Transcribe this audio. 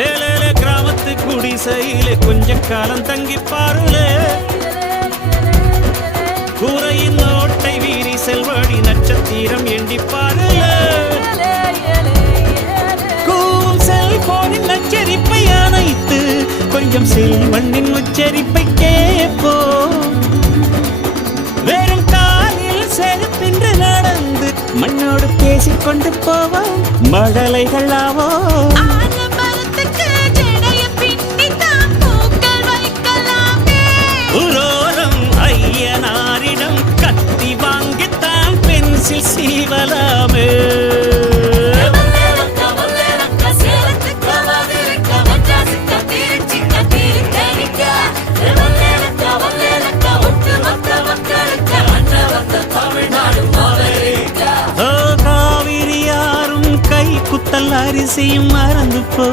ஏழேல கிராமத்து குடிசையிலே கொஞ்ச காலம் தங்கி பாருளே கூரையின் ஓட்டை வீரி செல்வழி நட்சத்திரம் எண்டி பாருளே கூவும் செல்போனின் நச்சரிப்பை அணைத்து கொஞ்சம் செல்வண்ணின் உச்சரிப்பை கேட்போ வெறும் காலில் செருப்பின்று நடந்து மண்ணோடு பேசிக்கொண்டு போவோம் மழலைகள் ஆவோ உரோரம் ஐயனாரிடம் கத்தி வாங்கித்தான் பென்சில் சீவலாமே காவிரி யாரும் கை குத்தல் அரிசியும் மறந்து போ